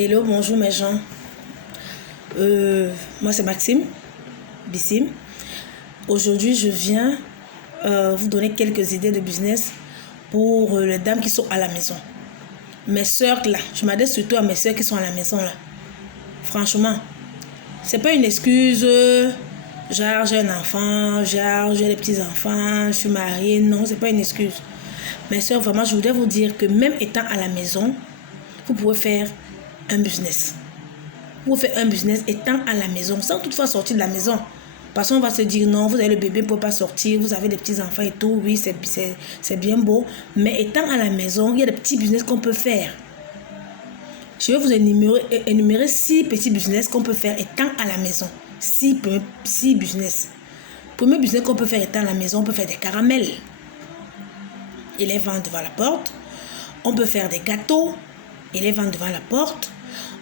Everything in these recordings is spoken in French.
Hello, bonjour mes gens. Moi c'est Maxime, Bissim. Aujourd'hui je viens vous donner quelques idées de business pour les dames qui sont à la maison. Mes soeurs là, je m'adresse surtout à mes soeurs qui sont à la maison là. Franchement, c'est pas une excuse, genre j'ai un enfant, genre j'ai des petits enfants, je suis mariée. Non, c'est pas une excuse. Mes soeurs, vraiment, je voudrais vous dire que même étant à la maison, vous pouvez faire un business. Vous pouvez faire un business étant à la maison, sans toutefois sortir de la maison. Parce qu'on va se dire, non, vous avez le bébé, vous ne pouvez pas sortir, vous avez des petits-enfants et tout, oui, c'est bien beau. Mais étant à la maison, il y a des petits business qu'on peut faire. Je vais vous énumérer 6 petits business qu'on peut faire étant à la maison. 6 business. Premier business qu'on peut faire étant à la maison, on peut faire des caramels. Et les vendre devant la porte. On peut faire des gâteaux et les vendre devant la porte.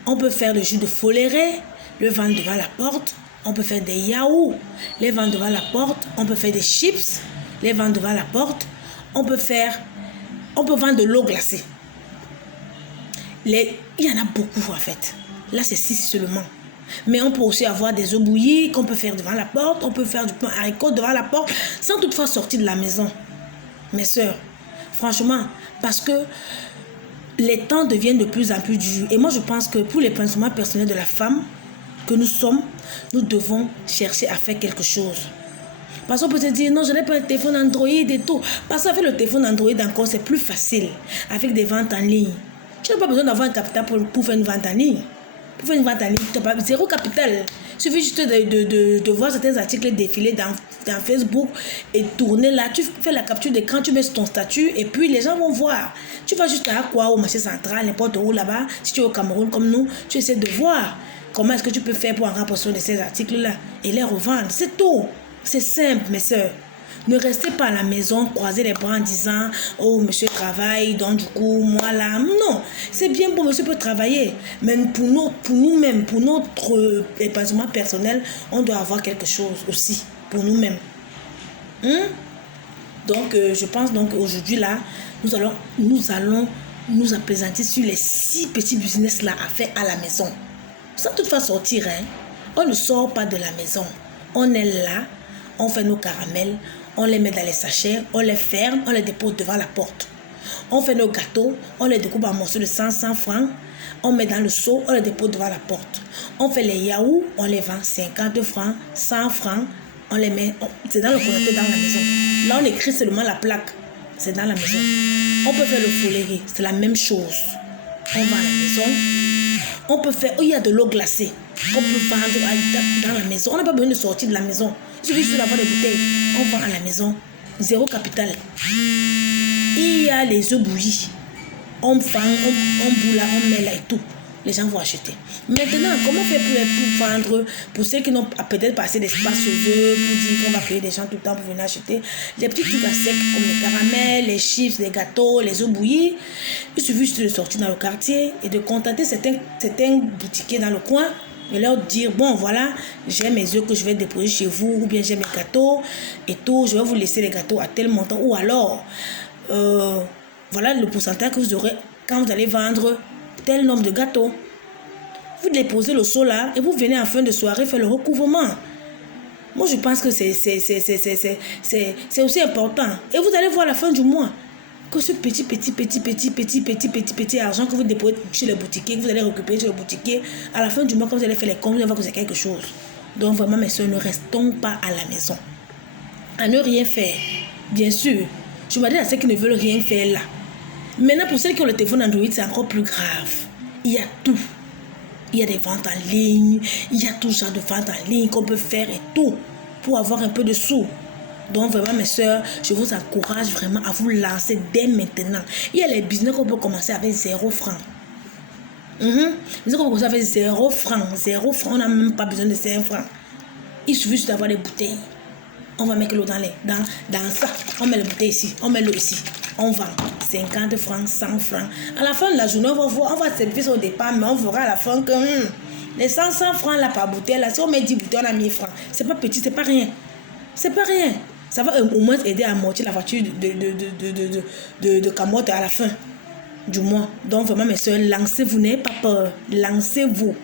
On peut faire le jus de foléré, le vendre devant la porte. On peut faire des yaourts, les vendre devant la porte. On peut faire des chips, les vendre devant la porte. On peut vendre de l'eau glacée. Il y en a beaucoup en fait. Là, c'est 6 seulement. Mais on peut aussi avoir des œufs bouillis qu'on peut faire devant la porte. On peut faire du pain haricot devant la porte sans toutefois sortir de la maison. Mes soeurs, franchement, parce que les temps deviennent de plus en plus durs. Et moi, je pense que pour l'épanouissement personnel de la femme que nous sommes, nous devons chercher à faire quelque chose. Parce qu'on peut se dire, non, je n'ai pas un téléphone Android et tout. Parce qu'avec le téléphone Android encore, c'est plus facile. Avec des ventes en ligne. Tu n'as pas besoin d'avoir un capital pour faire une vente en ligne. Pour faire une vente en ligne, tu n'as pas zéro capital. Il suffit juste de voir certains articles défiler dans Facebook et tourner là. Tu fais la capture d'écran, tu mets sur ton statut et puis les gens vont voir. Tu vas juste à quoi, au marché central, n'importe où là-bas. Si tu es au Cameroun comme nous, tu essaies de voir comment est-ce que tu peux faire pour en rapprocher de ces articles-là et les revendre. C'est tout. C'est simple, mes soeurs. Ne restez pas à la maison, croiser les bras en disant « Oh, monsieur travaille, donc du coup, moi là... » Non, c'est bien bon, monsieur peut travailler. Mais pour nous-mêmes, pour notre épanouissement personnel, on doit avoir quelque chose aussi pour nous-mêmes. Donc, je pense donc aujourd'hui là, nous allons nous apaisantir sur les 6 petits business là à faire à la maison. Sans toutefois sortir, hein. On ne sort pas de la maison. On est là, on fait nos caramels, on les met dans les sachets, on les ferme, on les dépose devant la porte. On fait nos gâteaux, on les découpe en morceaux de 100 francs, on met dans le seau, on les dépose devant la porte. On fait les yaourts, on les vend 50 francs, 100 francs, on les met, c'est dans le connecteur dans la maison. Là, on écrit seulement la plaque, c'est dans la maison. On peut faire le foléré, c'est la même chose. On va à la maison. On peut faire, il y a de l'eau glacée. On peut vendre dans la maison. On n'a pas besoin de sortir de la maison. Il suffit juste d'avoir des bouteilles. On vend à la maison. Zéro capital. Il y a les œufs bouillis. On vend, on boule là, on met là et tout. Les gens vont acheter. Maintenant, comment faire pour vendre, pour ceux qui n'ont peut-être pas assez d'espace chez eux, pour dire qu'on va payer des gens tout le temps pour venir acheter les petits trucs à sec comme les caramels, les chips, les gâteaux, les œufs bouillis. Il suffit juste de sortir dans le quartier et de contacter certains boutiquiers dans le coin et leur dire, bon voilà, j'ai mes œufs que je vais déposer chez vous, ou bien j'ai mes gâteaux et tout, je vais vous laisser les gâteaux à tel montant, ou alors, voilà le pourcentage que vous aurez quand vous allez vendre tel nombre de gâteaux. Vous déposez le seau là et vous venez en fin de soirée faire le recouvrement. Moi, je pense que c'est aussi important. Et vous allez voir à la fin du mois que ce petit argent que vous déposez chez le boutiquier, que vous allez récupérer chez le boutiquier, à la fin du mois, quand vous allez faire les comptes, vous allez voir que c'est quelque chose. Donc vraiment, mes soeurs, ne restons pas à la maison. À ne rien faire. Bien sûr, je m'adresse à ceux qui ne veulent rien faire là. Maintenant, pour ceux qui ont le téléphone Android, c'est encore plus grave. Il y a tout. Il y a des ventes en ligne. Il y a tout genre de ventes en ligne qu'on peut faire et tout pour avoir un peu de sous. Donc vraiment, mes soeurs, je vous encourage vraiment à vous lancer dès maintenant. Il y a les business qu'on peut commencer avec 0 francs. On peut commencer avec 0 francs. 0 francs, on n'a même pas besoin de 5 francs. Il suffit juste d'avoir des bouteilles. On va mettre l'eau dans ça. On met les bouteilles ici. On met l'eau ici. On vend 50 francs, 100 francs. À la fin de la journée, on va servir au départ, mais on verra à la fin que les 100 francs là par bouteille, là, si on met 10 bouteilles, on a 1000 francs. C'est pas petit, c'est pas rien. C'est pas rien. Ça va au moins aider à amortir la voiture de camotte à la fin. du mois. Donc vraiment mes soeurs, lancez-vous, n'ayez pas peur, lancez-vous.